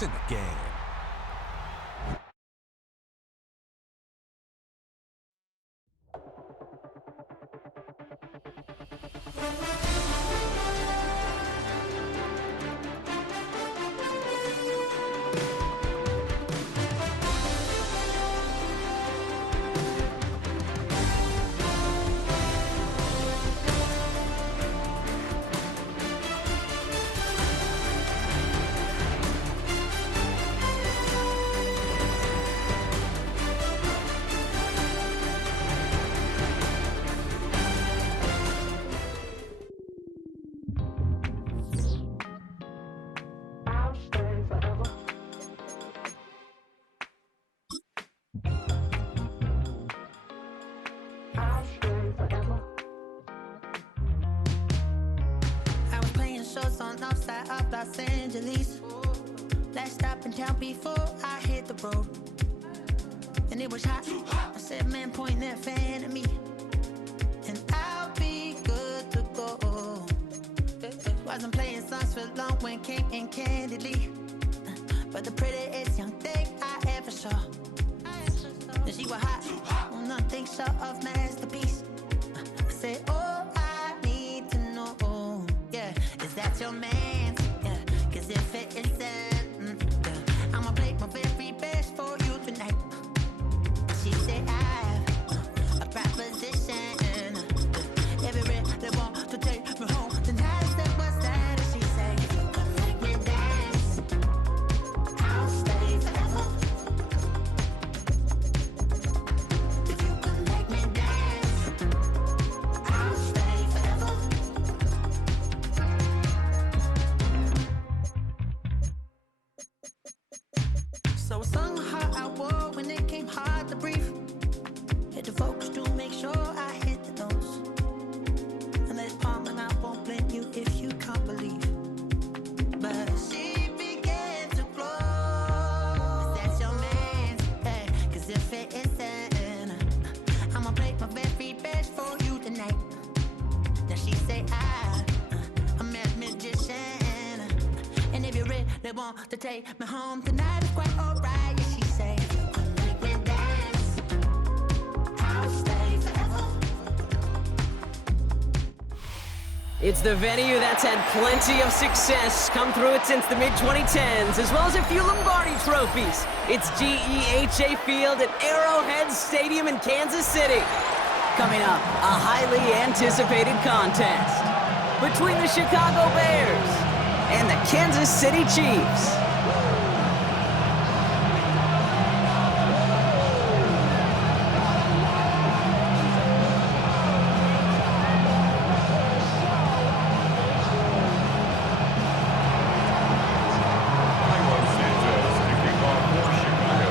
It's in the game. Outside of Los Angeles, last stop in town before I hit the road, and it was hot. I said, man, point that fan at me, and I'll be good to go. Wasn't playing songs for long when came in candidly, but the prettiest young thing I ever saw. And she was hot, well, nothing short of masterpiece. I said, oh, I need to know, yeah, is that your man? Yeah, cause if it isn't, yeah, I'ma play my very best for you tonight. She said I have a proposition, every red they want to take me home tonight. I said, what's that? And she said, if you can make me dance, I'll stay forever. If you can make me dance, I'll stay forever. So I sung a heart I wore when it came hard to breathe. Hit the focus to make sure I hit the notes. And let's palm and I won't blame you if you can't believe. But she began to glow. That's your man, hey, cause if it isn't, I'ma play my very best for you tonight. Then she say I'm a magician, and if you're ready, they want to take me home tonight. It's quite alright. Yeah, she say, if you can make me dance, I'll stay forever. It's the venue that's had plenty of success, come through it since the mid-2010s, as well as a few Lombardi trophies. It's GEHA Field at Arrowhead Stadium in Kansas City. Coming up, a highly anticipated contest between the Chicago Bears and the Kansas City Chiefs.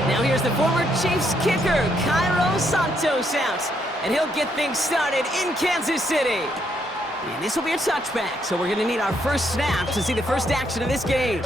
Now here's the former Chiefs kicker, Cairo Santos out, and he'll get things started in Kansas City. And this will be a touchback, so we're going to need our first snap to see the first action of this game.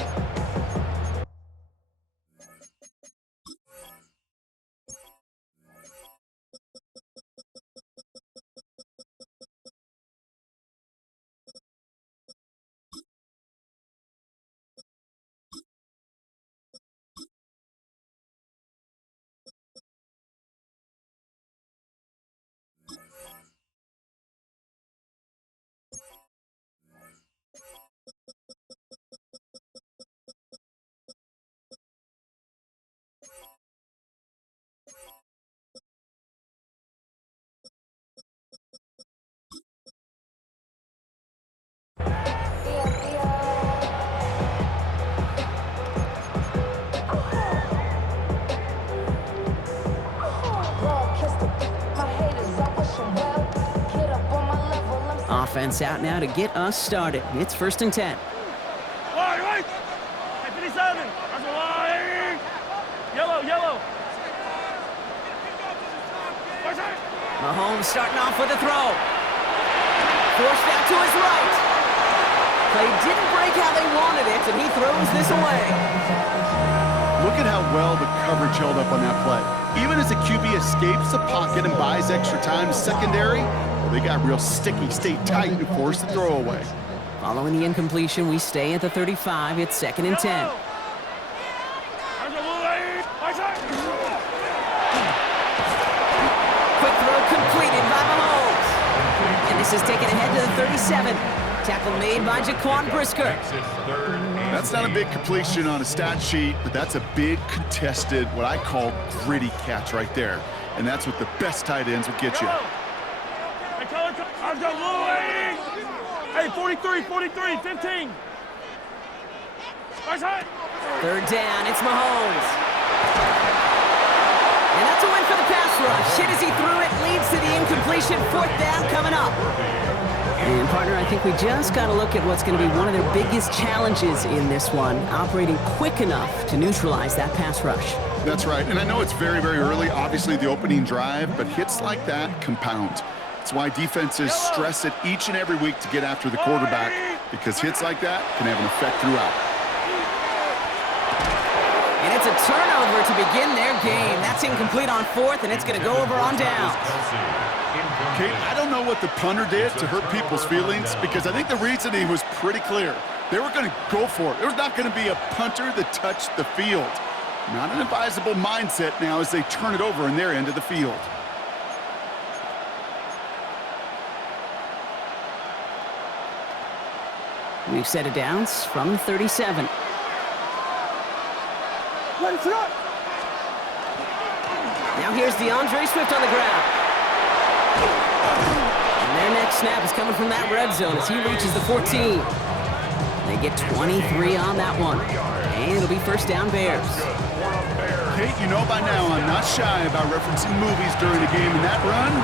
Offense out now to get us started. It's 1st and 10. Right. 57. Yellow. Mahomes starting off with a throw. Forced out to his right. Play didn't break how they wanted it, and he throws this away. Look at how well the coverage held up on that play. Even as the QB escapes the pocket and buys extra time secondary, well, they got real sticky, stayed tight, and forced the throw away. Following the incompletion, we stay at the 35. It's 2nd and 10. This is taken ahead to the 37. Tackle made by Jaquan Brisker. That's not a big completion on a stat sheet, but that's a big contested, what I call gritty catch right there. And that's what the best tight ends will get you. Hey, I've got Louis. Hey, 43, 43, 15. Nice high. Third down, it's Mahomes. And that's a win for the pass rush. Hit as he threw it, leads to the incompletion. Fourth down coming up. And partner, I think we just got to look at what's going to be one of their biggest challenges in this one, operating quick enough to neutralize that pass rush. That's right, and I know it's very, very early, obviously the opening drive, but hits like that compound. It's why defenses stress it each and every week to get after the quarterback, because hits like that can have an effect throughout. And it's a turnover to begin their game. That's incomplete on fourth, and it's going to go over on downs. Kate, I don't know what the punter did to hurt people's feelings, because I think the reasoning was pretty clear. They were going to go for it. There was not going to be a punter that touched the field. Not an advisable mindset now as they turn it over in their end of the field. We've set it downs from the 37. Now here's DeAndre Swift on the ground. And their next snap is coming from that red zone as he reaches the 14. They get 23 on that one. And it'll be first down Bears. Kate, you know by now I'm not shy about referencing movies during a game, and that run,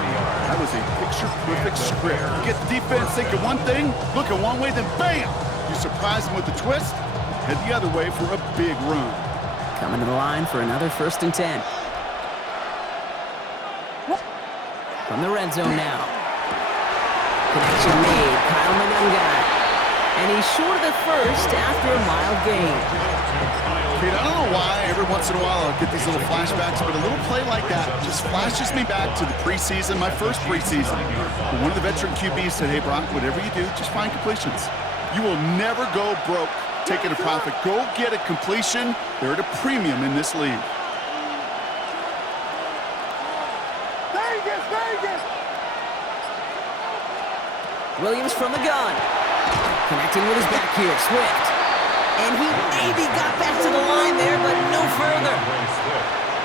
that was a picture-perfect script. You get the defense thinking one thing, looking one way, then bam! You surprise them with a twist, head the other way for a big run. Coming to the line for another first and 10. From the red zone now. Connection made, Kyle Manungai. And he's short of the first after a mild gain. Kate, I don't know why every once in a while I'll get these little flashbacks, but a little play like that just flashes me back to the preseason, my first preseason. When one of the veteran QBs said, hey, Brock, whatever you do, just find completions. You will never go broke taking a profit. Go get a completion. They're at a premium in this league. Williams from the gun. Connecting with his back here, Swift. And he maybe got back to the line there, but no further.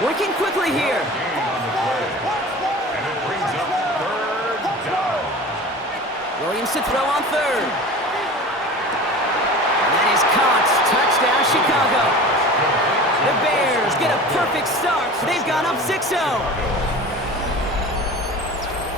Working quickly here. Williams to throw on third. And that is caught. Touchdown, Chicago. The Bears get a perfect start. They've gone up 6-0.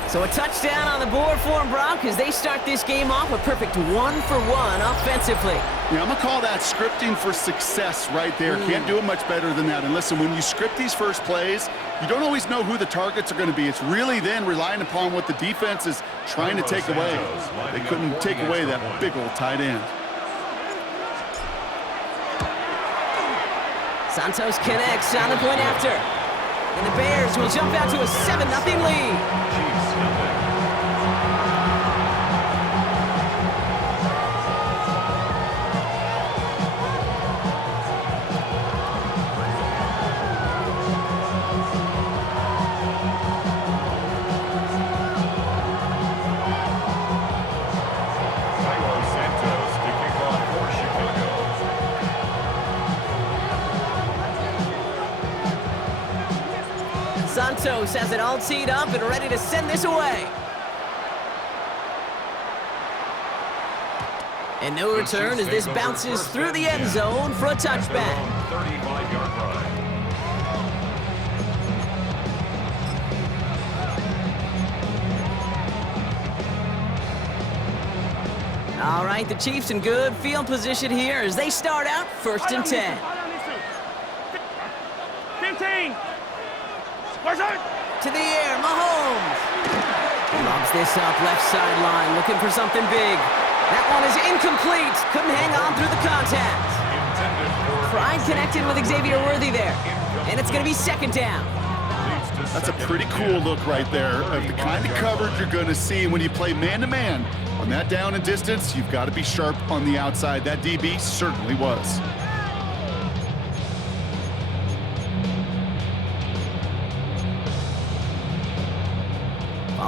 So a touchdown on the board for them, Brock, as they start this game off a perfect 1-for-1 offensively. Yeah, I'm going to call that scripting for success right there. Can't do it much better than that. And listen, when you script these first plays, you don't always know who the targets are going to be. It's really then relying upon what the defense is trying to take away. They couldn't take away that big old tight end. Santos connects on the point after. And the Bears will jump out to a 7-0 lead. Santos has it all teed up and ready to send this away. And no return as this bounces through the end zone for a touchback. 35-yard run. All right, the Chiefs in good field position here as they start out first and 10. 15. To the air, Mahomes. Lobs this up left sideline, looking for something big. That one is incomplete. Couldn't hang on through the contact. Pride connected with Xavier Worthy there. And it's going to be second down. That's a pretty cool look right there of the kind of coverage you're going to see when you play man-to-man. On that down and distance, you've got to be sharp on the outside. That DB certainly was.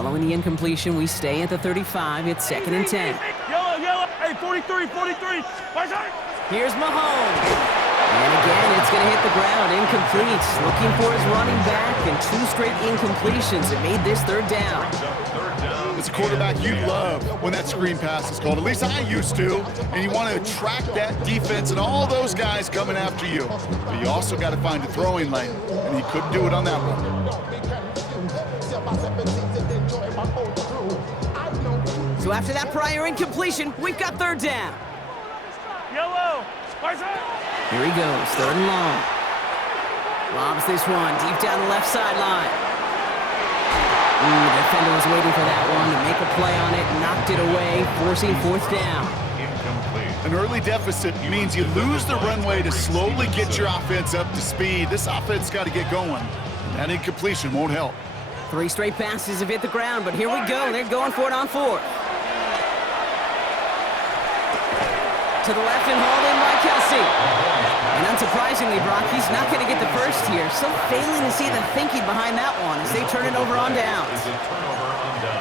Following the incompletion, we stay at the 35. It's 2nd and 10. Yellow, yellow. Hey, 43, 43. Watch out. Here's Mahomes. And again, it's going to hit the ground. Incomplete. Looking for his running back, and 2 straight incompletions that made this 3rd down. As a quarterback, you love when that screen pass is called. At least I used to. And you want to attract that defense and all those guys coming after you. But you also got to find a throwing lane, and he couldn't do it on that one. So after that prior incompletion, we've got 3rd down. Yellow. Watch out. Here he goes, 3rd and long. Lobs this one deep down the left sideline. The defender was waiting for that one to make a play on it, knocked it away, forcing 4th down. An early deficit means you lose the runway to slowly get your offense up to speed. This offense got to get going. That incompletion won't help. 3 straight passes have hit the ground, but here we go. They're going for it on 4th. To the left and hauled in by Kelsey. And unsurprisingly, Brock, he's not going to get the first here. Still failing to see the thinking behind that one as they turn it over on downs.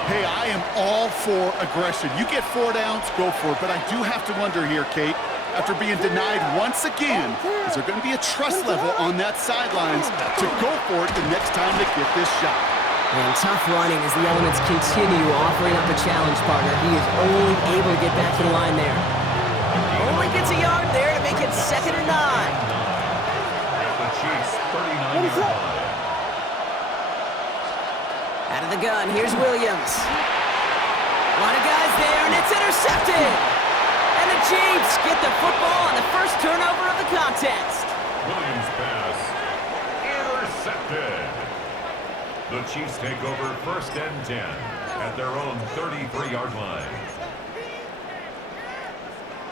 Hey, I am all for aggression. You get 4 downs, go for it. But I do have to wonder here, Kate, after being denied once again, is there going to be a trust level on that sidelines to go for it the next time they get this shot? And tough running as the elements continue offering up a challenge partner. He is only able to get back to the line there. Only gets a yard there to make it 2nd and 9. The Chiefs, 39-yard line. Out of the gun, here's Williams. A lot of guys there, and it's intercepted. And the Chiefs get the football on the first turnover of the contest. Williams pass intercepted. The Chiefs take over 1st and 10 at their own 33-yard line.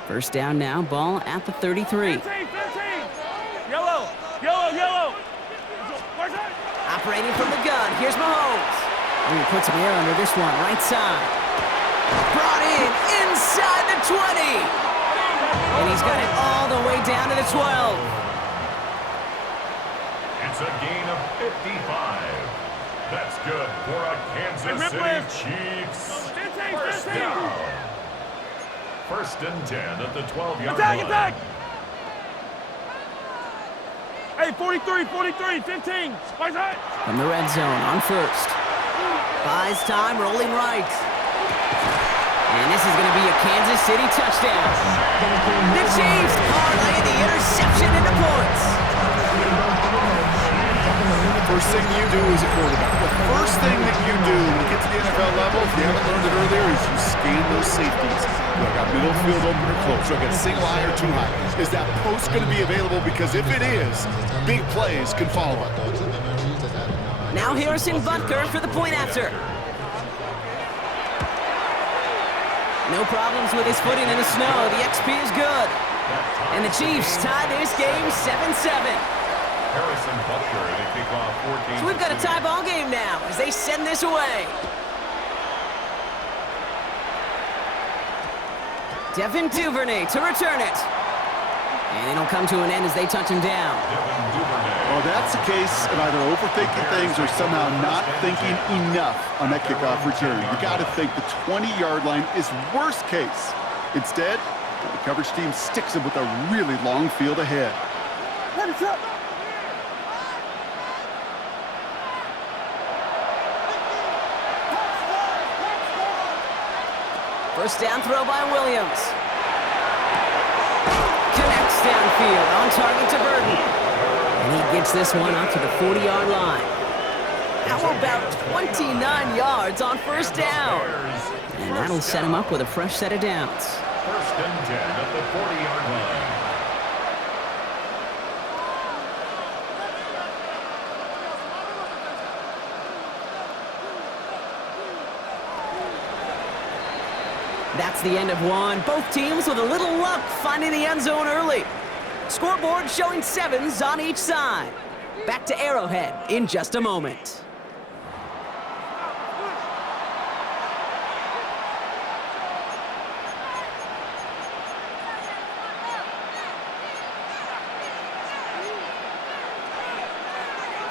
1st down now, ball at the 33. 15, 15. Yellow, yellow, yellow. Watch out. Operating from the gun, here's Mahomes. He puts some air under this one, right side. Brought in inside the 20. And he's got it all the way down to the 12. It's a gain of 55. That's good for a Kansas City Chiefs. 1st down. 1st and 10 at the 12-yard line. Attack! Hey, 43, 43, 15. Watch out. From the red zone on 1st. Buys time, rolling right. And this is going to be a Kansas City touchdown. The Chiefs parlay the interception into points. First thing you do as a quarterback, the first thing that you do when you get to the NFL level, if you haven't learned it earlier, is you scan those safeties. Do I got middle field open or close? Do I got a single high or 2 high? Is that post going to be available? Because if it is, big plays can follow it. Now Harrison Butker for the point after. No problems with his footing in the snow. The XP is good. And the Chiefs tie this game 7-7. Harrison Butker to kick off 14. So we've got a tie ball game now as they send this away. Devin Duvernay to return it. And it'll come to an end as they touch him down. Well, that's the case of either overthinking things or somehow not thinking enough on that kickoff return. You got to think the 20-yard line is worst case. Instead, the coverage team sticks him with a really long field ahead. First down throw by Williams. Connects downfield, on target to Burton. And he gets this one out to the 40-yard line. How about 29 yards on 1st down? And that'll set him up with a fresh set of downs. 1st and 10 at the 40-yard line. That's the end of one. Both teams with a little luck finding the end zone early. Scoreboard showing 7s on each side. Back to Arrowhead in just a moment.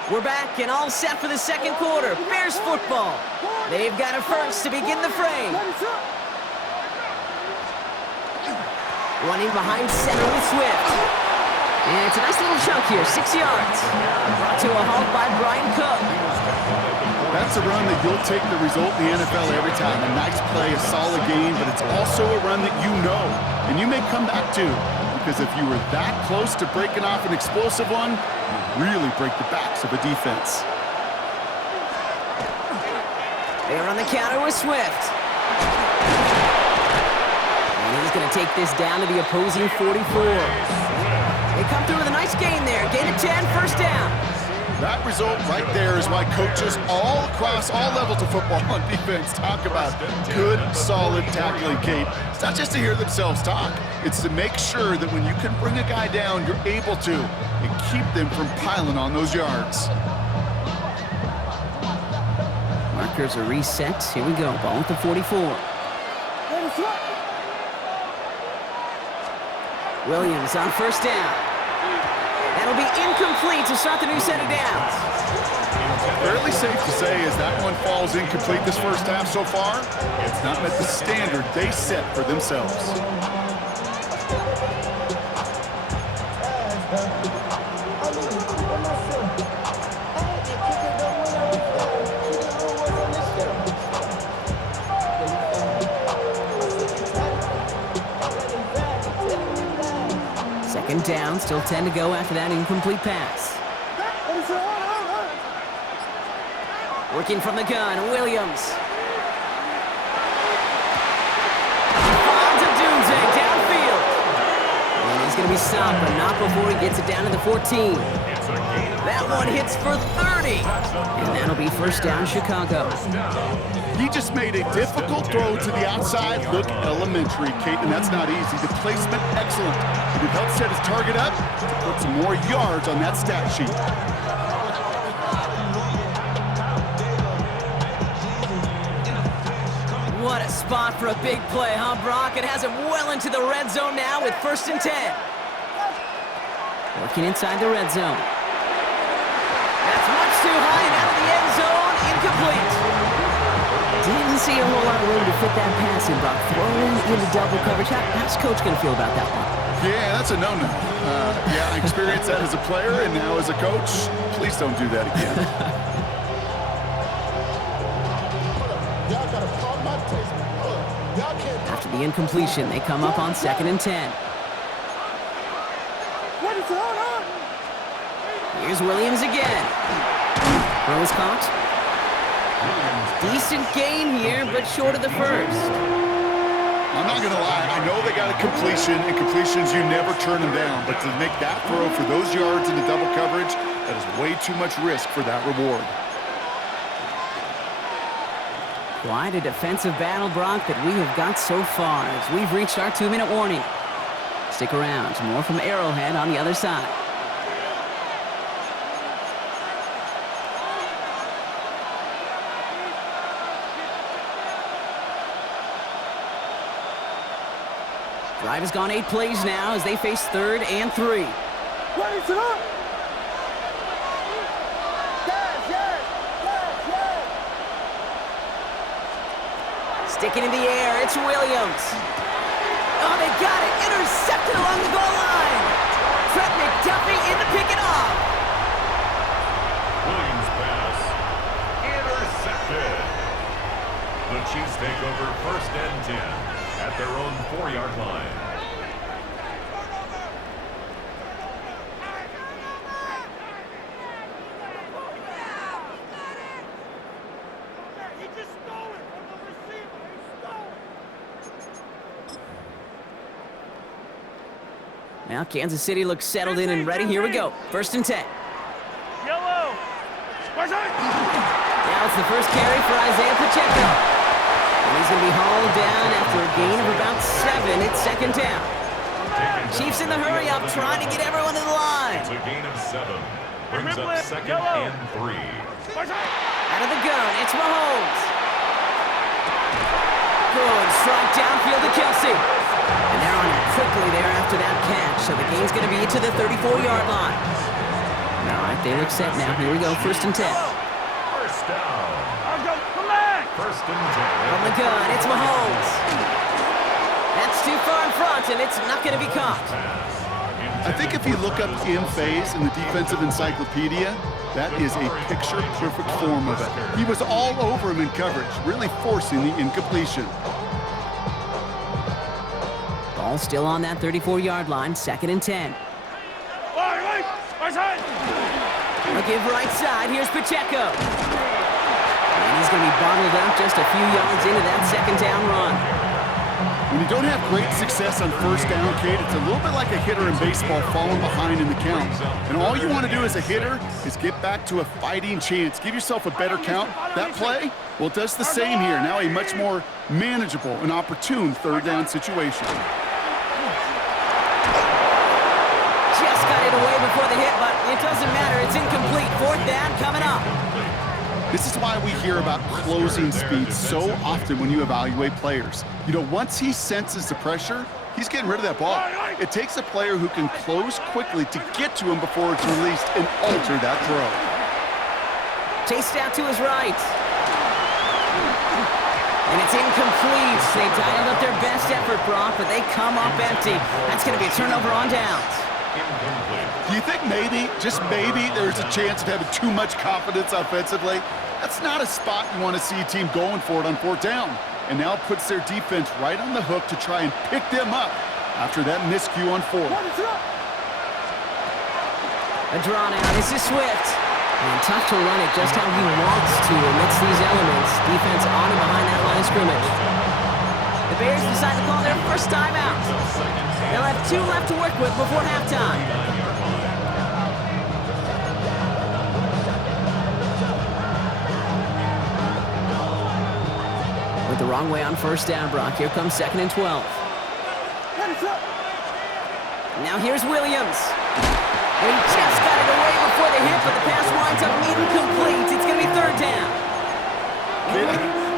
We're back and all set for the second quarter. Bears football. They've got it first to begin the frame. Running behind center with Swift. And it's a nice little chunk here, 6 yards. Brought to a halt by Brian Cook. That's a run that you'll take the result in the NFL every time. A nice play, a solid game, but it's also a run that you know, and you may come back to, because if you were that close to breaking off an explosive one, you really break the backs of a defense. They're on the counter with Swift. And he's going to take this down to the opposing 44. They come through with a nice gain there. Gain of 10, first down. That result right there is why coaches all across all levels of football on defense talk about good, solid tackling, Kate. It's not just to hear themselves talk. It's to make sure that when you can bring a guy down, you're able to and keep them from piling on those yards. Markers are reset. Here we go. Ball at the 44. Williams on first down. That'll be incomplete to start the new set of downs. Fairly safe to say as that one falls incomplete this first half so far, it's not met the standard they set for themselves. Second down, still 10 to go after that incomplete pass. Working from the gun, Williams. Finds a Dunze downfield. And he's going to be stopped, but not before he gets it down to the 14. That one hits for 30. And that'll be first down, Chicago. He just made a difficult throw to the outside. Look elementary, Kate, and that's not easy. The placement, excellent. It helped set his target up to put some more yards on that stat sheet. What a spot for a big play, huh, Brock? It has him well into the red zone now with first and 10. Working inside the red zone. That's much too high and out of the end zone. Incomplete. Didn't see a whole lot of room to fit that pass in, Brock. Throwing into double coverage. How's Coach going to feel about that one? Yeah, that's a no-no. Yeah, I experienced that as a player and now as a coach. Please don't do that again. After the incompletion, they come up on second and 10. Here's Williams again. Throw is caught. Decent gain here, but short of the first. I'm not going to lie. I know they got a completion, and completions, you never turn them down. But to make that throw for those yards into double coverage, that is way too much risk for that reward. Quite a defensive battle, Brock, that we have got so far as we've reached our 2-minute warning. Stick around. More from Arrowhead on the other side. Drive has gone 8 plays now as they face 3rd and 3. Sticking in the air, it's Williams. Oh, they got it. Intercepted along the goal line. Trent McDuffie in to pick it off. Williams pass. Intercepted. The Chiefs take over first and 10 at their own 4-yard line. Now Kansas City looks settled in and ready. Here we go. First and 10. Yellow. Now it's the first carry for Isaiah Pacheco. And he's going to be hauled down after a gain of about 7. It's second down. Chiefs in the hurry up, trying to get everyone to the line. It's a gain of 7. Brings up second and 3. Out of the gun, it's Mahomes. Good strike downfield to Kelsey. And they're on him quickly there after that catch. So the gain's going to be to the 34-yard line. Now right, they look set now. Here we go, 1st and 10. First down. Come back! 1st and 10. From the gun, it's Mahomes. That's too far in front, and it's not going to be caught. I think if you look up in phase in the defensive encyclopedia, that is a picture-perfect form of it. He was all over him in coverage, really forcing the incompletion. Ball still on that 34-yard line, 2nd and 10. Right side! Look at right side, here's Pacheco. And he's going to be bottled up just a few yards into that 2nd down run. When you don't have great success on 1st down, Kate, it's a little bit like a hitter in baseball falling behind in the count. And all you want to do as a hitter is get back to a fighting chance. Give yourself a better count. That play, well, it does the same here. Now a much more manageable and opportune 3rd down situation. Just got it away before the hit, but it doesn't matter. It's incomplete. 4th down coming up. This is why we hear about closing speed so often when you evaluate players. You know, once he senses the pressure, he's getting rid of that ball. It takes a player who can close quickly to get to him before it's released and alter that throw. Chased out to his right. And it's incomplete. They dialed up their best effort, Brock, but they come up empty. That's going to be a turnover on downs. Do you think maybe, just maybe, there's a chance of having too much confidence offensively? That's not a spot you want to see a team going for it on 4th down. And now it puts their defense right on the hook to try and pick them up after that miscue on 4th. A draw now. This is Swift. And tough to run it just how he wants to amidst these elements. Defense on and behind that line of scrimmage. The Bears decide to call their first timeout. They'll have 2 left to work with before halftime. Went the wrong way on 1st down, Brock. Here comes 2nd and 12. Now here's Williams. And he just got it away before the hit, but the pass winds up incomplete. It's going to be 3rd down.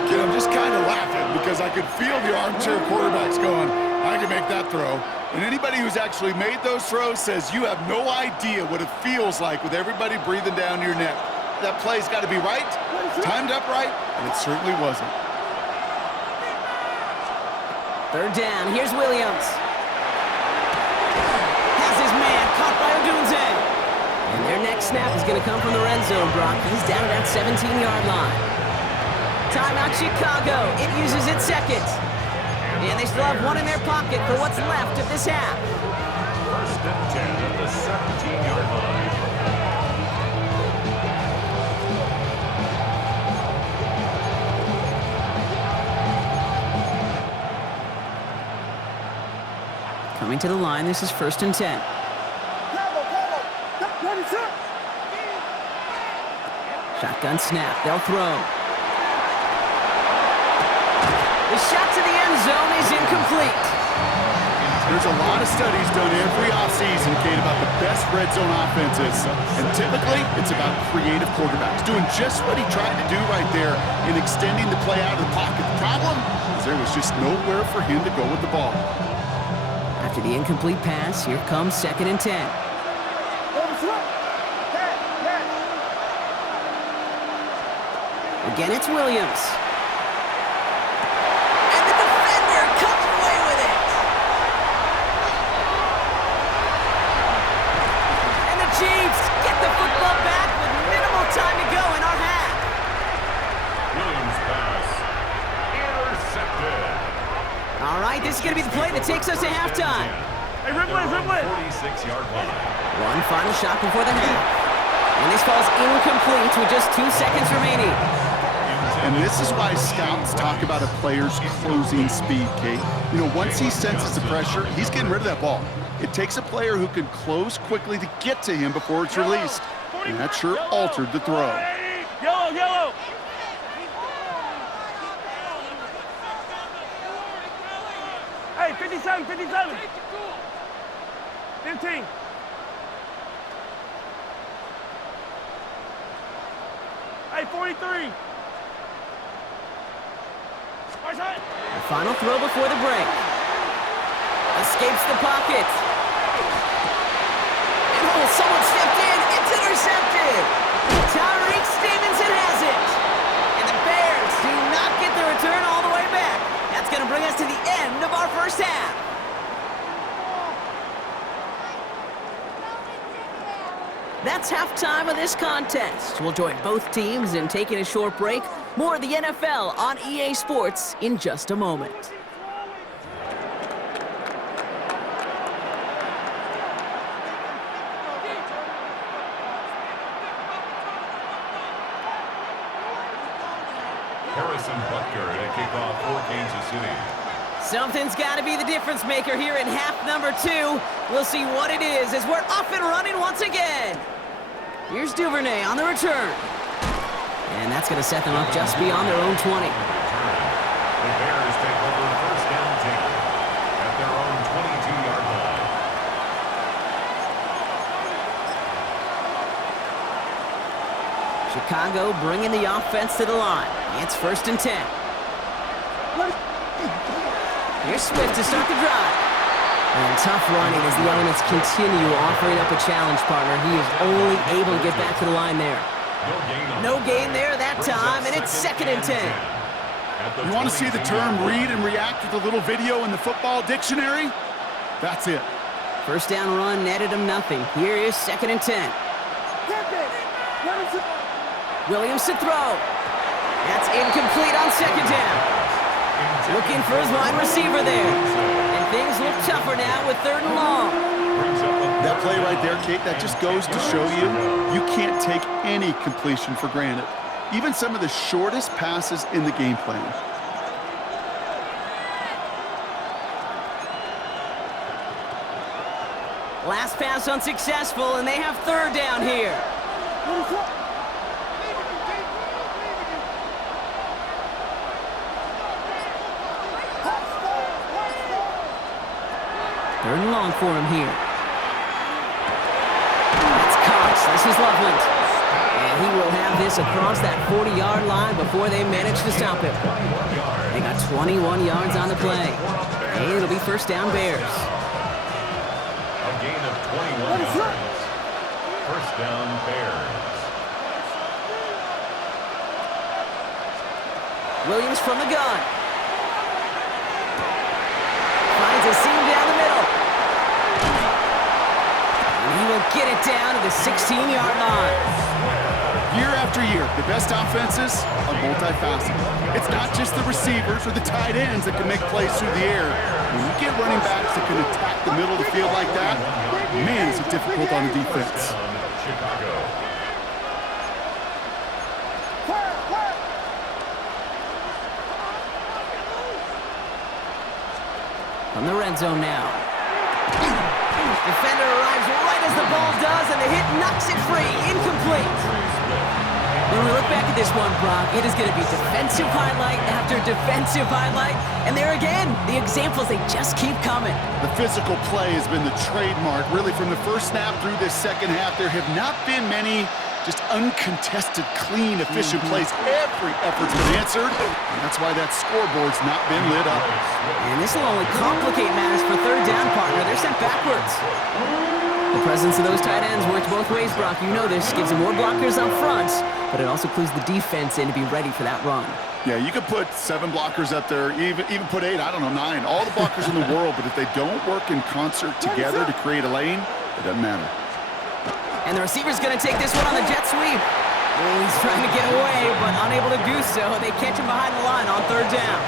Kid, I'm just kind of laughing because I could feel the armchair quarterbacks going, I can make that throw. And anybody who's actually made those throws says you have no idea what it feels like with everybody breathing down your neck. That play's got to be right, timed up right, and it certainly wasn't. 3rd down. Here's Williams. Has his man caught by Odunze. And their next snap is going to come from the red zone, Brock. He's down at that 17-yard line. Timeout Chicago. It uses its 2nd. And they still have 1 in their pocket for what's left of this half. 1st and 10 at the 17-yard line. Coming to the line, this is 1st and 10. Shotgun snap, they'll throw. The shot to the end zone is incomplete. There's a lot of studies done every offseason, Kate, about the best red zone offenses. And typically, it's about creative quarterbacks doing just what he tried to do right there in extending the play out of the pocket. The problem is there was just nowhere for him to go with the ball. After the incomplete pass, here comes 2nd and 10. Again, it's Williams. And the defender comes away with it. And the Chiefs get the football back with minimal time to go in our half. Williams pass. Intercepted. All right, this is going to be the play that takes us to halftime. Hey, Ripley! 46-yard line. One final shot before the half. And this falls incomplete with just 2 seconds remaining. And this is why scouts talk about a player's closing speed, Kate. You know, once he senses the pressure, he's getting rid of that ball. It takes a player who can close quickly to get to him before it's released. And that sure altered the throw. Yellow! Hey, 57! 15! Hey, 43! The final throw before the break. Escapes the pocket. And someone stepped in. It's intercepted. Tyreek Stevenson has it. And the Bears do not get the return all the way back. That's going to bring us to the end of our first half. That's halftime of this contest. We'll join both teams in taking a short break. More of the NFL on EA Sports in just a moment. Harrison Butker to kick off for Kansas City. Something's got to be the difference maker here in half number 2. We'll see what it is as we're off and running once again. Here's Duvernay on the return. And that's going to set them up just beyond their own 20. The Bears take over first and 10 at their own 22-yard line. Chicago bringing the offense to the line. It's first and 10. Here's Swift to start the drive. And tough running as the elements continue offering up a challenge, partner. He is only able to get back to the line there. No gain there that time, and it's second and 10. You want to see the term read and react with a little video in the football dictionary? That's it. First down run netted him nothing. Here is second and 10. Williams to throw. That's incomplete on second down. Looking for his wide receiver there. And things look tougher now with third and long. That play right there, Kate, that just goes to show you can't take any completion for granted. Even some of the shortest passes in the game plan. Last pass unsuccessful, and they have third down here. Third and long for him here. That's Cox. This is Loveland. And he will have this across that 40-yard line before they manage to stop him. They got 21 yards on the play. And it'll be first down Bears. A gain of 21 yards. First down Bears. Williams from the gun. Finds a seam down the middle. And he will get it down to the 16-yard line. Year after year, the best offenses are multifaceted. It's not just the receivers or the tight ends that can make plays through the air. When you get running backs that can attack the middle of the field like that, man, is it difficult on the defense. Chicago. From the red zone now. Defender arrives right as the ball does, and the hit knocks it free. Incomplete. When we look back at this one, Brock, it is going to be defensive highlight after defensive highlight. And there again, the examples, they just keep coming. The physical play has been the trademark. Really, from the first snap through this second half, there have not been many just uncontested, clean, efficient plays. Every effort's been answered, and that's why that scoreboard's not been lit up. And this will only complicate matters for third down, partner. They're sent backwards. The presence of those tight ends works both ways, Brock. You know this. Gives them more blockers up front, but it also clues the defense in to be ready for that run. Yeah, you could put 7 blockers up there, even put 8, I don't know, 9. All the blockers in the world, but if they don't work in concert together to create a lane, it doesn't matter. And the receiver's going to take this one on the jet sweep. He's trying to get away, but unable to do so. They catch him behind the line on third down.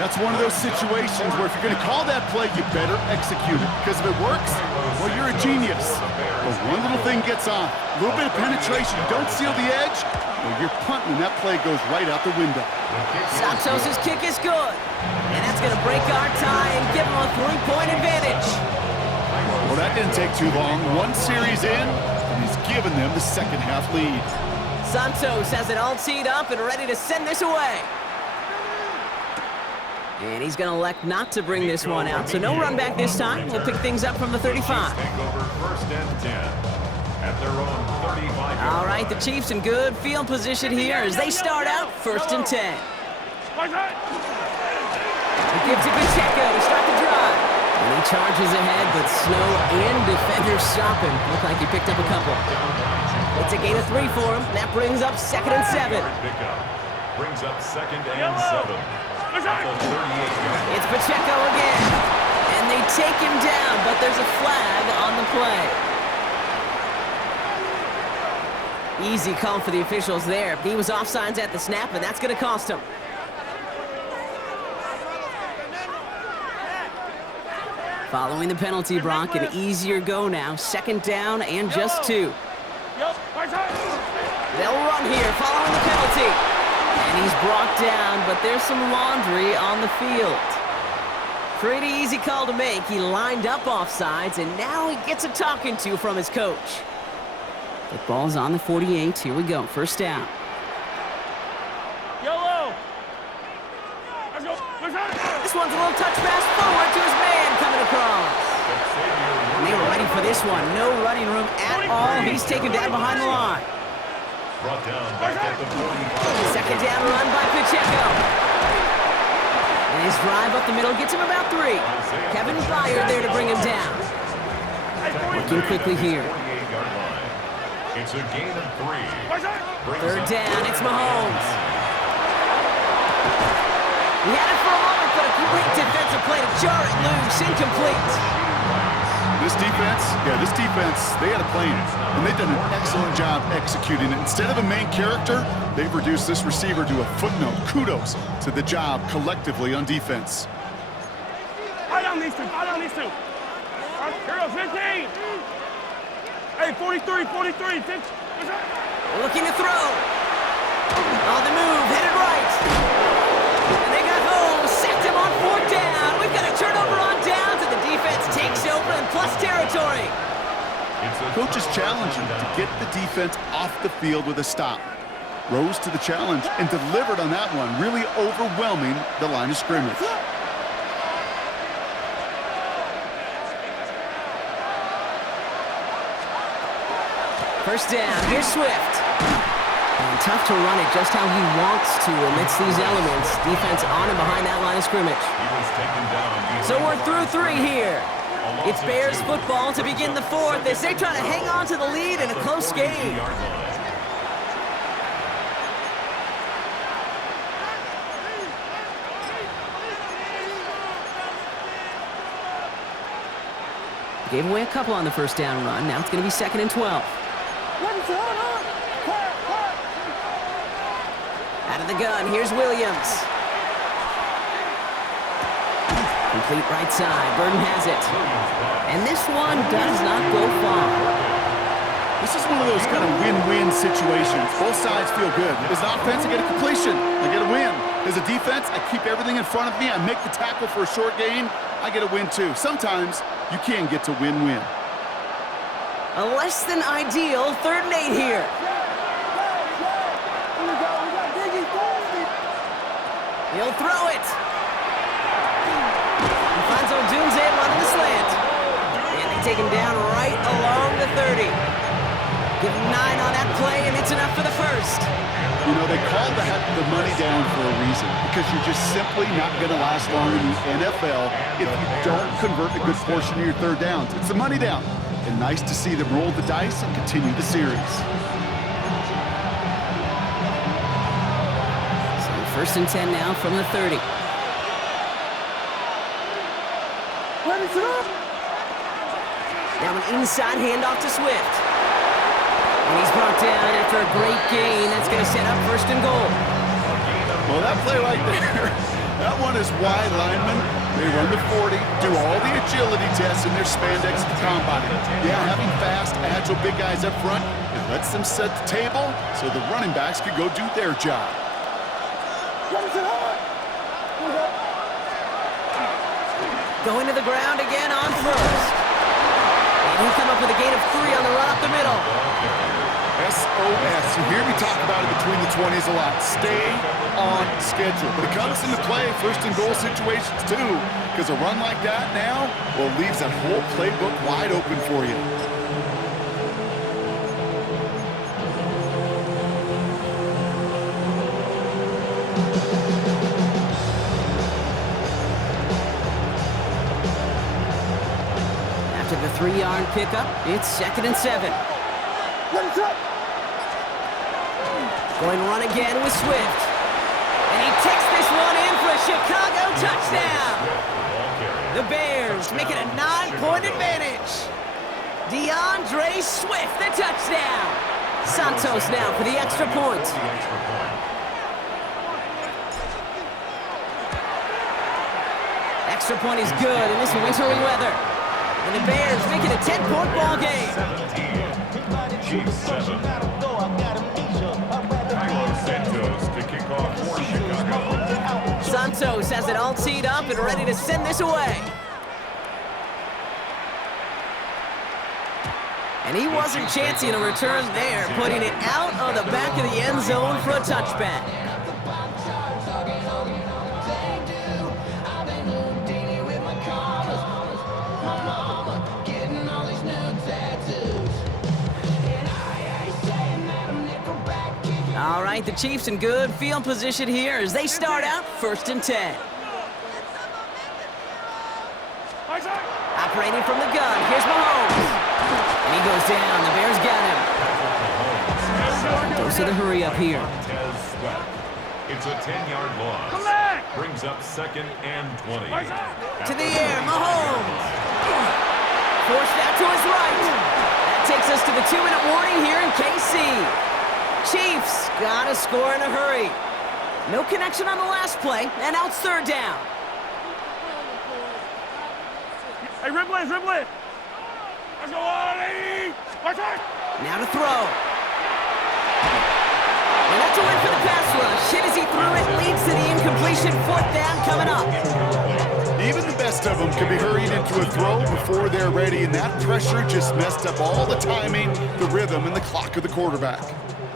That's one of those situations where if you're going to call that play, you better execute it. Because if it works, well, you're a genius. But one little thing gets on, a little bit of penetration, you don't seal the edge, well, you're punting, and that play goes right out the window. Santos' kick is good. And that's going to break our tie and give him a 3-point advantage. Well, that didn't take too long. One series in, and he's given them the second half lead. Santos has it all teed up and ready to send this away. And he's going to elect not to bring this one out. So no run back this time. We'll pick things up from the 35. Take over first and 10 at their own 35. All right, the Chiefs in good field position here as they start out first and 10. He gives it to Pacheco to start the drive. And he charges ahead, but snow and defenders stop him. Look like he picked up a couple. It's a gain of 3 for him. That brings up 2nd and 7. Brings up 2nd and 7. It's Pacheco again. And they take him down, but there's a flag on the play. Easy call for the officials there. He was offsides at the snap, and that's going to cost him. Following the penalty, Brock, an easier go now. 2nd down and just 2. They'll run here following the penalty. And he's brought down, but there's some laundry on the field. Pretty easy call to make. He lined up offsides, and now he gets a talking to from his coach. The ball's on the 48. Here we go. 1st down. This one's a little touch pass forward to his man coming across. And they were ready for this one. No running room at all. He's taken down behind the line. Brought down back at the 45. 2nd down run by Pacheco. And his drive up the middle gets him about 3. Kevin Byard there to bring him down. Working quickly here. It's a gain of 3. 3rd down, it's Mahomes. He had it for a moment, but a great defensive play to jar it loose, incomplete. This defense, they had a plan, and they've done an excellent job executing it. Instead of a main character, they've reduced this receiver to a footnote. Kudos to the job collectively on defense. Fight on these two. Here goes 15. Hey, 43, 15. Looking to throw. On the move, headed right. And they got home, sacked him on 4th down. We've got a turnover on downs, and the defense takes over in plus territory. Coach is challenging to get the defense off the field with a stop. Rose to the challenge and delivered on that one, really overwhelming the line of scrimmage. First down, here's Swift. And tough to run it just how he wants to amidst these elements. Defense on and behind that line of scrimmage. So we're through 3 here. It's Bears football to begin the 4th as they try to hang on to the lead in a close game. Gave away a couple on the 1st down run. Now it's going to be 2nd and 12. Out of the gun, here's Williams. Complete right side, Burden has it. And this one does not go far. This is one of those kind of win-win situations. Both sides feel good. As an offense, I get a completion. I get a win. As a defense, I keep everything in front of me. I make the tackle for a short gain. I get a win too. Sometimes you can get to win-win. A less than ideal 3rd and 8 here. He'll throw it. He finds Odunze running the slant. And they take him down right along the 30. Give him 9 on that play, and it's enough for the 1st. You know, they call the money down for a reason, because you're just simply not going to last long in the NFL if you don't convert a good portion of your 3rd downs. It's the money down. And nice to see them roll the dice and continue the series. So 1st and 10 now from the 30. Now an inside handoff to Swift. And he's brought down after a great gain. That's going to set up 1st and goal. Well, that play right there, that one is wide linemen. They run the 40, do all the agility tests in their spandex at the combine. Yeah, having fast, agile big guys up front, it lets them set the table so the running backs can go do their job. Going to the ground again on 1st. And he'll come up with a gain of 3 on the run up the middle. SOS. You hear me talk about it between the 20s a lot. Stay on schedule. But it comes into play 1st and goal situations too, because a run like that now, well, leaves that whole playbook wide open for you. 3-yard pickup. It's 2nd and 7. Going to run again with Swift. And he takes this one in for a Chicago touchdown. The Bears make it a 9-point advantage. DeAndre Swift, the touchdown. Santos now for the extra point. Extra point is good in this wintry weather. And the Bears make it a 10-point ball game. 17, Chiefs 7. Santos to kick off for Chicago. Santos has it all teed up and ready to send this away. And he wasn't chancing a return there, putting it out of the back of the end zone for a touchback. All right, the Chiefs in good field position here as they start out 1st and 10. Operating from the gun, here's Mahomes. And he goes down, the Bears got him. Goes to the hurry up here. It's a 10-yard loss. Brings up 2nd and 20. To the air, Mahomes. Forced out to his right. That takes us to the 2-minute warning here in KC. Chiefs got to score in a hurry. No connection on the last play, and now it's 3rd down. Hey, Ripley, Ripley. Let's go on, Now to throw. And that's a win for the pass rush. Hit as he threw it, leads to the incompletion. 4th down coming up. Even the best of them can be hurried into a throw before they're ready, and that pressure just messed up all the timing, the rhythm, and the clock of the quarterback.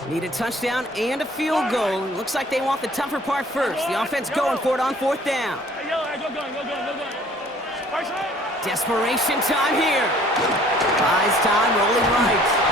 Need a touchdown and a field goal. Looks like they want the tougher part first. The offense going for it on 4th down. Desperation time here. Buys time, rolling right.